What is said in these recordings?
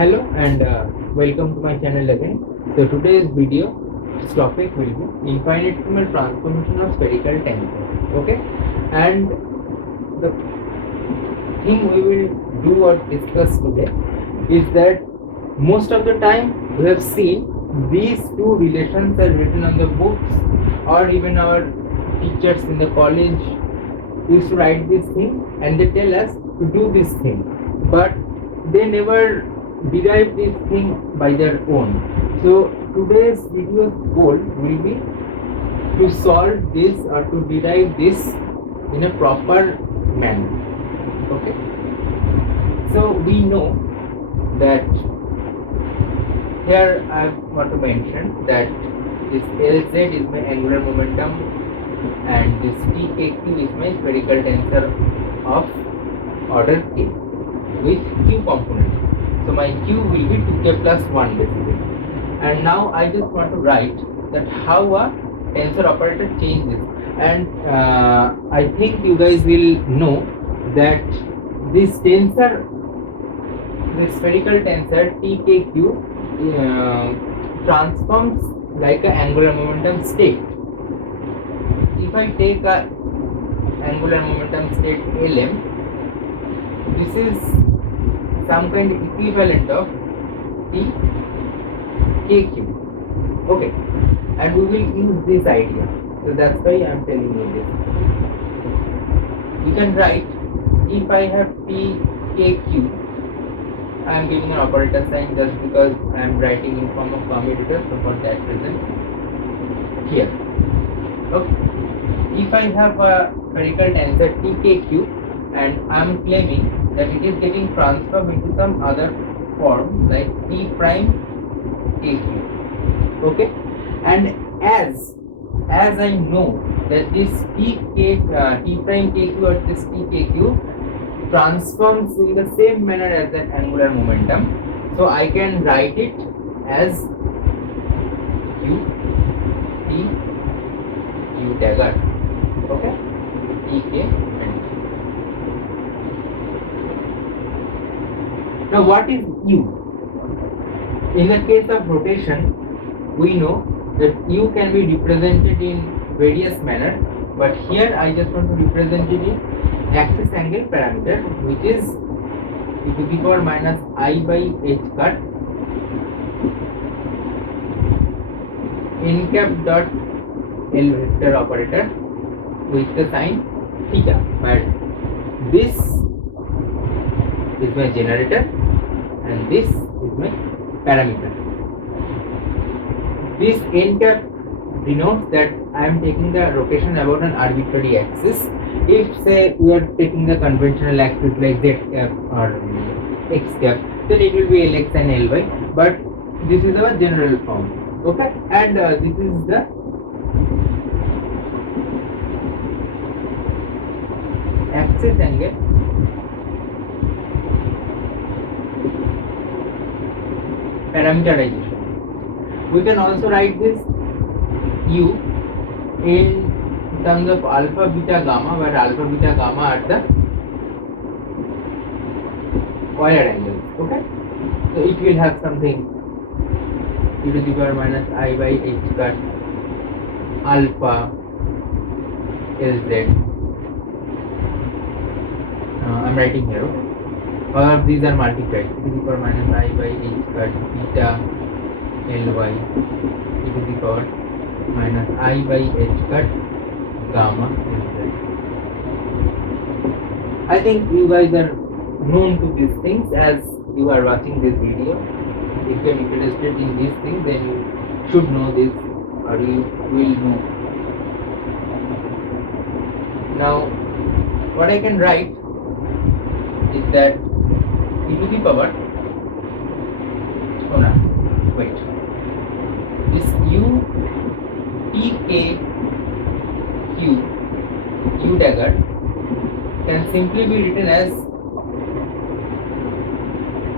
Hello and welcome to my channel again. So today's video topic will be infinitesimal transformation of spherical tensor. Okay, and the thing we will do or discuss today is that most of the time we have seen these two relations are written on the books, or even our teachers in the college used to write this thing and they tell us to do this thing, but they never derive this thing by their own. So today's video's goal will be to solve this or to derive this in a proper manner. Okay, so we know that here I want to mention that this Lz is my angular momentum and this TKQ is my spherical tensor of order K with Q component. So my Q will be 2K plus 1 basically. And now I just want to write that how a tensor operator changes. And I think you guys will know that this tensor, this spherical tensor TKQ transforms like an angular momentum state. If I take a angular momentum state Lm, this is some kind of equivalent of TKQ. Okay, and we will use this idea. So that's why I am telling you this. You can write, if I have TKQ, I am giving an operator sign just because I am writing in form of commutator, so for that reason here. Okay, if I have a spherical tensor TKQ and I am claiming that it is getting transformed into some other form like T prime KQ. Okay, and as I know that this T prime KQ or this TKQ transforms in the same manner as the angular momentum, so I can write it as Q T Q dagger. Okay, TK and Q. Now what is U? In the case of rotation, we know that U can be represented in various manner, but here I just want to represent it in axis angle parameter, which is e to the power minus I by h cut n cap dot L vector operator with the sign theta, but this is my generator and this is my parameter. This n cap denotes that I am taking the rotation about an arbitrary axis. If say we are taking the conventional axis like z cap or x cap, then it will be Lx and Ly, but this is our general form. Okay, and this is the axis angle parameterization. We can also write this U in terms of alpha, beta, gamma, where alpha, beta, gamma are the Euler angles. Okay, so it will have something e to the power minus I by h cut alpha Lz. I'm writing here. Okay? All of these are multiplied. E to the power minus I by h cut beta Ly e to the power minus I by h cut gamma Lz. I think you guys are known to these things as you are watching this video. If you are interested in these things, then you should know this or you will know. Now what I can write is that e to the power, oh no, wait, this U T K Q Q dagger can simply be written as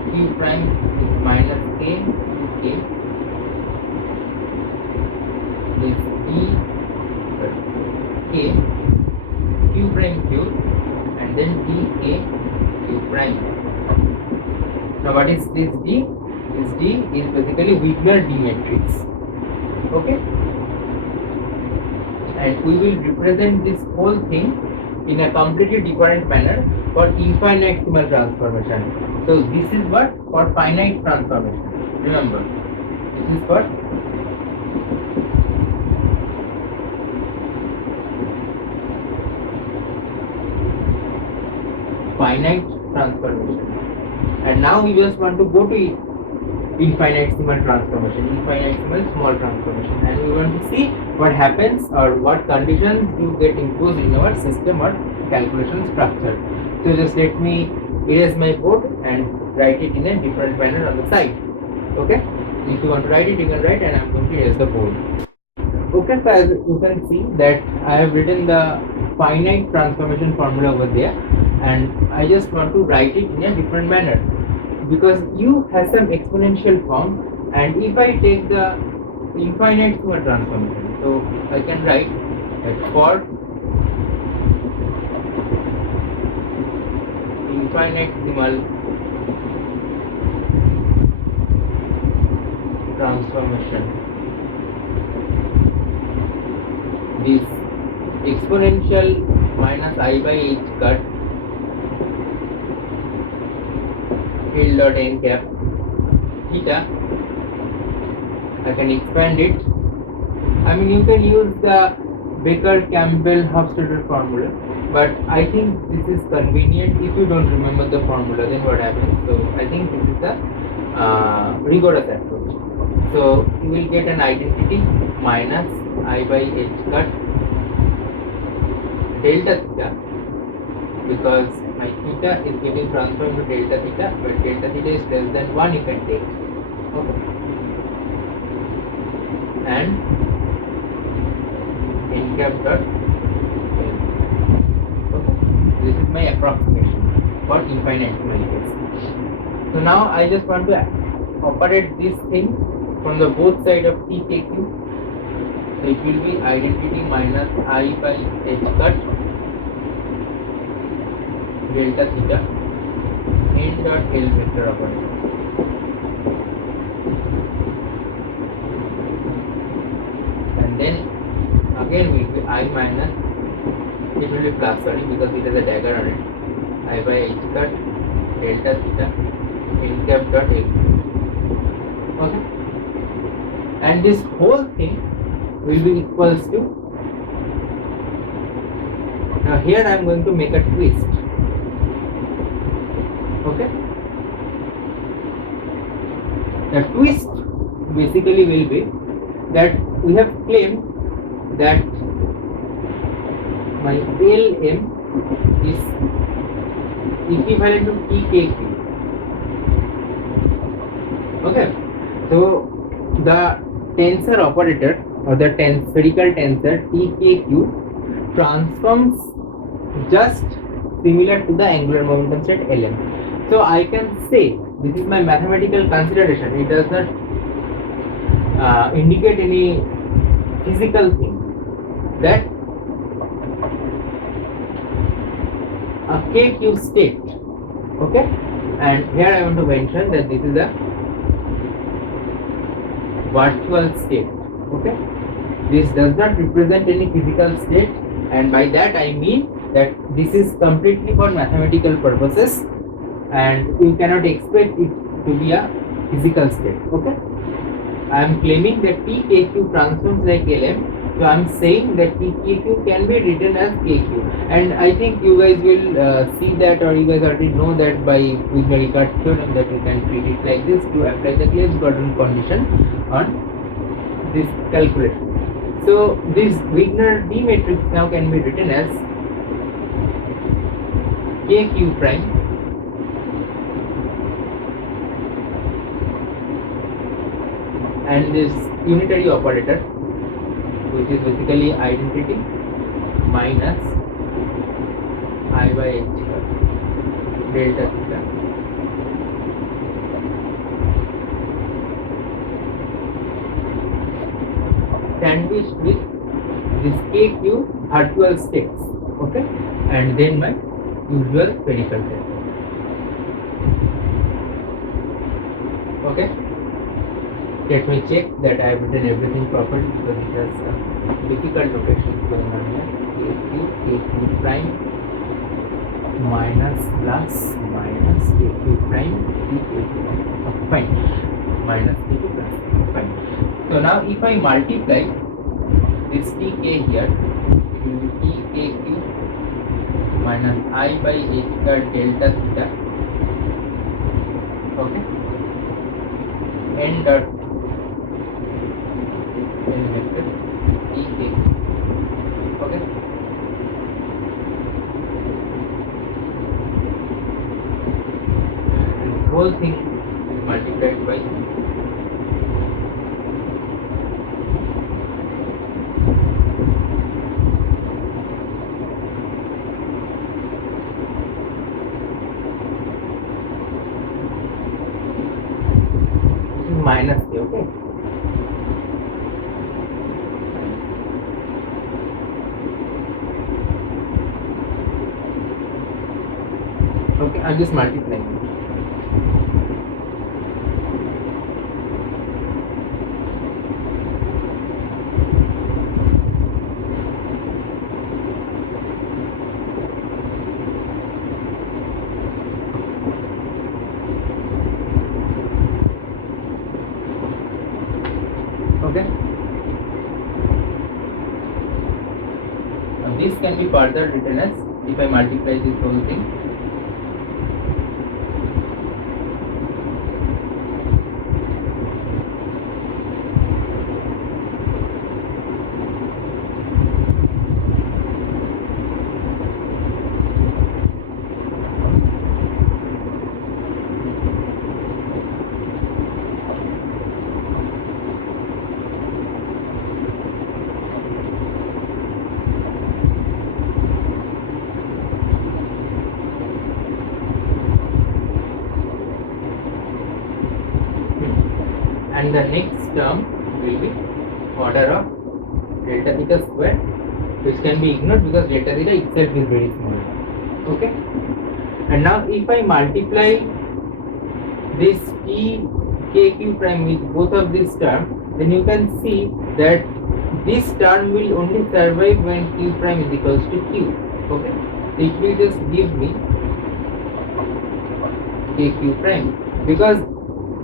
Q prime is minus K K, this T K Q prime Q and then T K Q prime. Now what is this D? This D is basically Wigner D matrix. Okay? And we will represent this whole thing in a completely different manner for infinitesimal transformation. So this is what? For finite transformation. Remember, this is for finite transformation. And now we just want to go to infinitesimal transformation, infinitesimal small transformation, and we want to see what happens or what conditions do get imposed in our system or calculation structure. So just let me erase my board and write it in a different manner on the side. Okay, if you want to write it, you can write, and I'm going to erase the board. Okay, so as you can see that I have written the finite transformation formula over there, and I just want to write it in a different manner because u has some exponential form, and if I take the infinitesimal transformation, so I can write that for infinitesimal transformation, this exponential minus I by h cut L dot n cap theta, I can expand it. I mean, you can use the Baker-Campbell-Hofstadter formula, but I think this is convenient. If you don't remember the formula, then what happens? So I think this is the rigorous approach. So you will get an identity minus I by h cut delta theta, because my theta is getting transformed to delta theta, but delta theta is less than 1, you can take. Okay. And n cap dot L. Okay. This is my approximation for infinitesimal case. So now I just want to operate this thing from the both side of t k q. So it will be identity minus I by h cut delta theta n dot L vector operator. And then again will be I minus, it will be plus, sorry, because it has a dagger on it, I by h cut delta theta n cap dot L. Okay. And this whole thing will be equals to, now here I am going to make a twist. Okay. The twist basically will be that we have claimed that my Lm is equivalent to TKQ. Okay. So the tensor operator or the spherical tensor TKQ transforms just similar to the angular momentum state Lm. So I can say, this is my mathematical consideration, it does not indicate any physical thing, that a KQ state, okay, and here I want to mention that this is a virtual state, okay. This does not represent any physical state, and by that I mean that this is completely for mathematical purposes and you cannot expect it to be a physical state, okay. I am claiming that TKQ transforms like Lm, so I am saying that TKQ can be written as KQ, and I think you guys will see that, or you guys already know that by Wigner theorem, that you can treat it like this to apply the Clebsch-Gordon condition on this calculation. So this Wigner D matrix now can be written as KQ prime and this unitary operator, which is basically identity minus I by h delta theta sandwiched with this KQ virtual states, okay, and then my usual spherical tensor. Okay, let me check that I have written everything properly because it has a difficult notation going on here. KQ prime minus plus minus KQ prime KQ prime. Fine, minus KQ plus fine. So now if I multiply this TK here, it will be TKQ minus I by h square delta theta. Okay, n dot n vector TK. Okay, this whole thing is multiplied by minus k. Okay, okay, I'm just multiplying. Okay, now this can be further written as, if I multiply this whole thing, and the next term will be order of delta theta square, which can be ignored because delta theta itself is very small. Okay, and now if I multiply this t kq prime with both of these terms, then you can see that this term will only survive when q prime is equals to q. Okay, so it will just give me kq prime because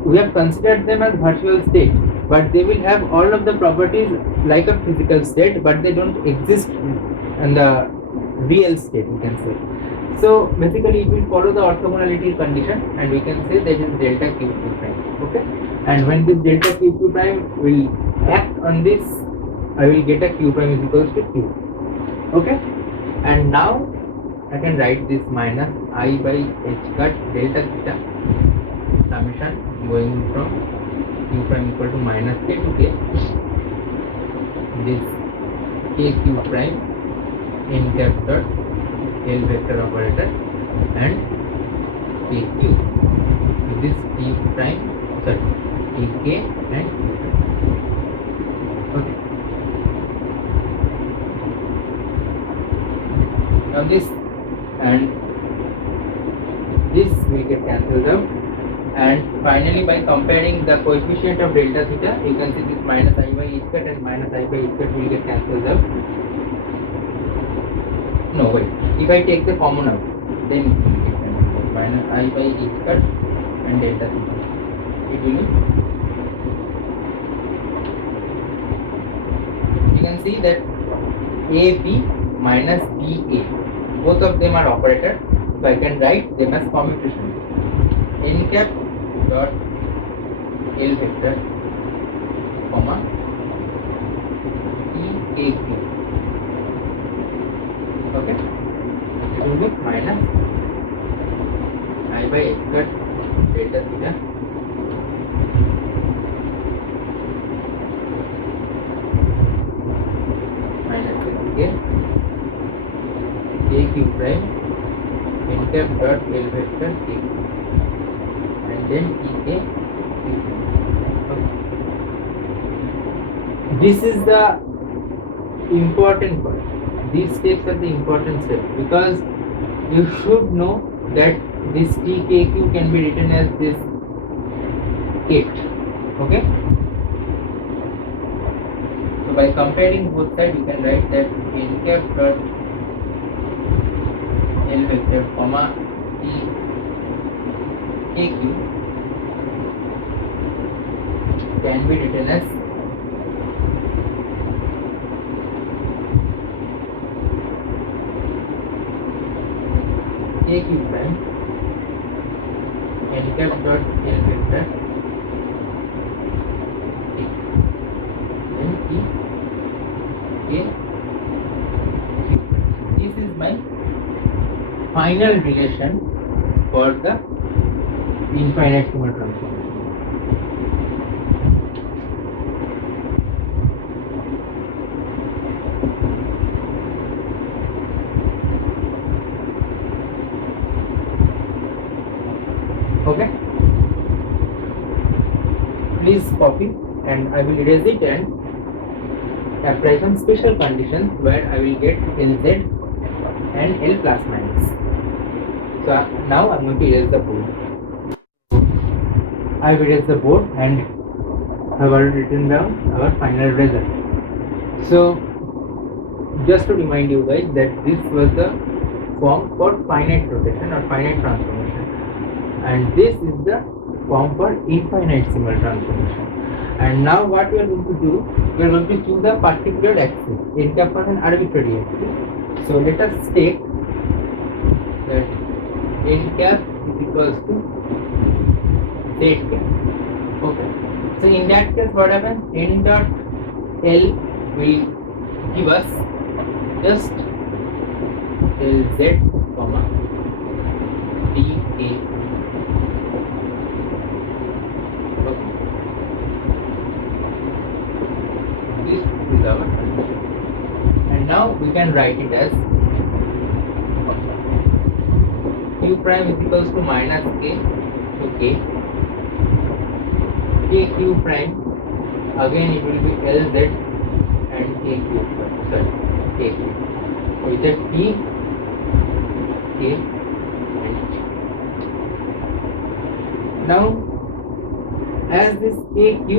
we have considered them as virtual state, but they will have all of the properties like a physical state, but they don't exist in the real state, we can say. So basically it will follow the orthogonality condition, and we can say that is delta qq prime. Okay, and when this delta qq prime will act on this, I will get a q prime is equals to q. Okay, and now I can write this minus I by h cut delta theta summation going from q prime equal to minus k to k. This kq prime n cap dot L vector operator and kq. This t prime, sorry, tk and q prime. Okay. Now this and this will get cancelled out, and finally by comparing the coefficient of delta theta, you can see this minus I by h cut and minus I by h cut will get cancelled out. No, wait, if I take the common out, then it will get cancelled out. Minus I by h cut and delta theta, it will be, you can see that AB minus BA, both of them are operator, so I can write them as commutation. N cap dot L vector, comma EAQ. Okay, it will be minus I by h cut delta theta minus k q prime n cap dot L vector k, and then ek q. Okay. This is the important part. These steps are the important steps because you should know that this TKQ can be written as this 8. Okay. So by comparing both sides, we can write that n cap dot L vector comma E AQ can be written as AQ prime n cap dot L vector then E A. This is my final relation for the infinitesimal transformation. Okay, please copy and I will erase it and apply some special conditions where I will get Lz and L plus minus. So now I'm going to erase the board. I've erased the board and I've already written down our final result. So just to remind you guys that this was the form for finite rotation or finite transformation, and this is the form for infinitesimal transformation. And now what we are going to do, we are going to choose a particular axis. N cap was an arbitrary axis. So let us take that n cap is equals to z cap. Okay. So in that case, what happens? N dot L will give us just Lz comma dA. This is our condition. And now we can write it as Q prime is equals to minus K. So K Q prime, again it will be Lz and KQ. Sorry, KQ. With a T, K and T. Now, as this KQ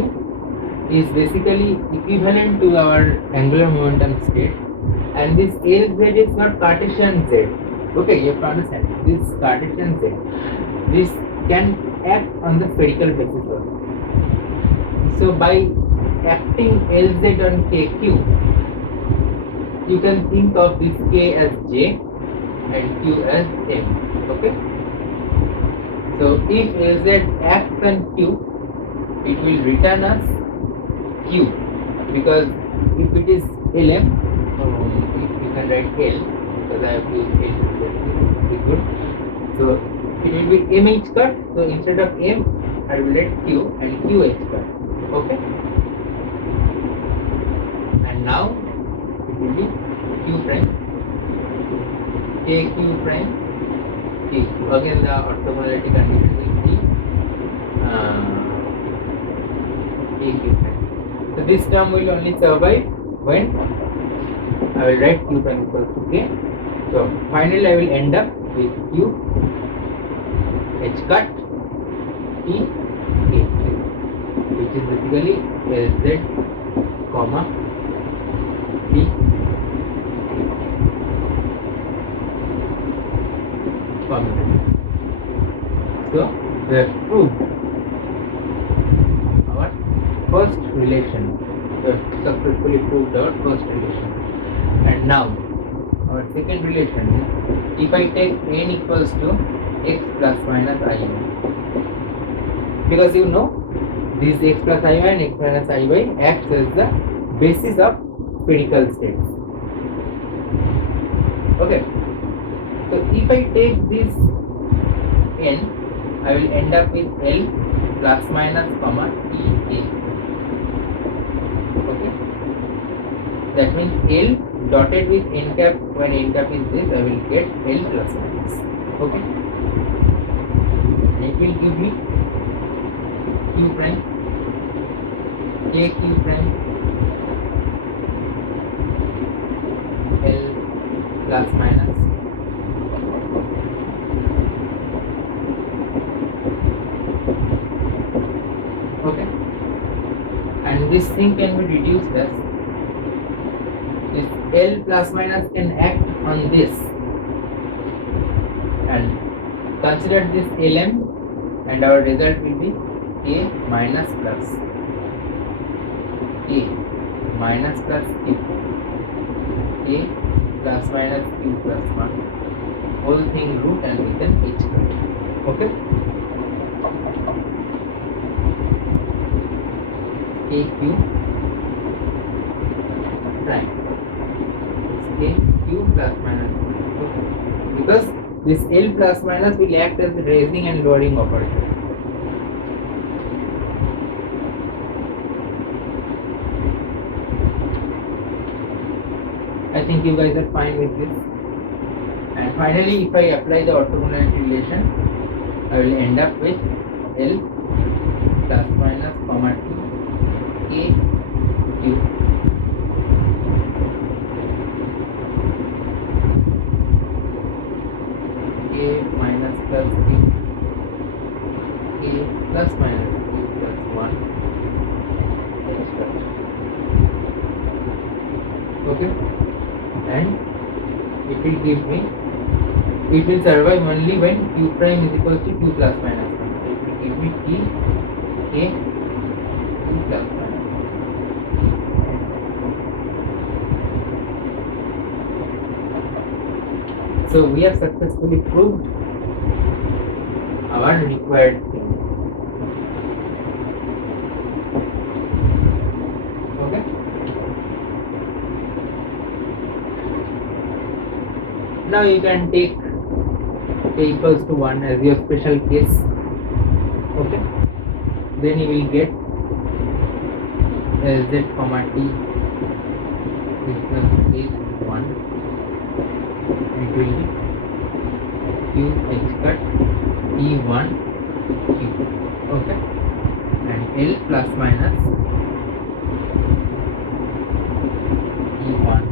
is basically equivalent to our angular momentum state, and this Lz is not Cartesian Z. Okay, you have to understand this Cartesian Z. This can act on the spherical basis also. So by acting Lz on KQ, you can think of this K as J and Q as M. Okay. So if Lz acts on Q, it will return us Q, because if it is Lm, you can write L, because I have to use L to be good. So it will be mh cut. So instead of M, I will write Q and QH cut. Okay. And now it will be Q prime, KQ prime, KQ. Again the orthogonality condition will be KQ prime. So this term will only survive when I will write Q prime equals to K. So finally I will end up with Q H cut T K, which is basically Lz comma T. So we have proved our first relation. We have successfully proved our first relation. And now our second relation is, if I take n equals to x plus minus I, because you know this x plus I and x minus I acts as the basis of spherical states. Okay. So if I take this n, I will end up with L plus minus comma EA. Okay. That means L dotted with n cap. When n cap is this, I will get L plus minus. Okay. And it will give me Q prime, KQ prime, L plus minus Okay, and this thing can be reduced as this L plus minus can act on this and consider this Lm, and our result will be K minus plus K minus plus Q, K plus minus Q plus 1, whole thing root and with an H cut. Okay, KQ prime, KQ plus minus, okay, because this L plus minus will act as the raising and lowering operator. I think you guys are fine with this. And finally, if I apply the orthogonality relation, I will end up with L plus minus comma T K Q K minus plus Q K plus minus Q plus 1 H cut. Okay, and it will give me, it will survive only when Q prime is equal to Q plus minus 1. It will give me T K Q plus minus 1. So we have successfully proved our required thing. Okay. Now you can take K equals to 1 as your special case. Okay. Then you will get Z comma T is 1. It will be Q H cut T1 Q. Okay. And L plus minus T1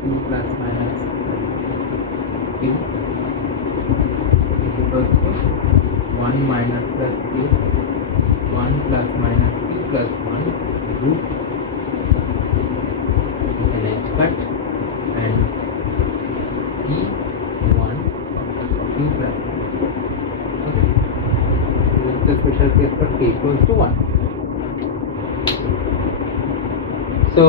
Q plus minus Q is equals to 1 minus plus Q 1 plus minus Q plus 1 root with an H cut and T1 Q plus 1. Okay. This is the special case for K equals to 1. So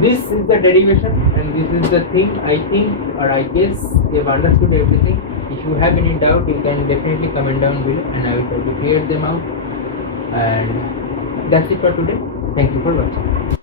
this is the derivation and this is the thing. I think, or I guess you have understood everything. If you have any doubt, you can definitely comment down below and I will try to clear them out. And that's it for today. Thank you for watching.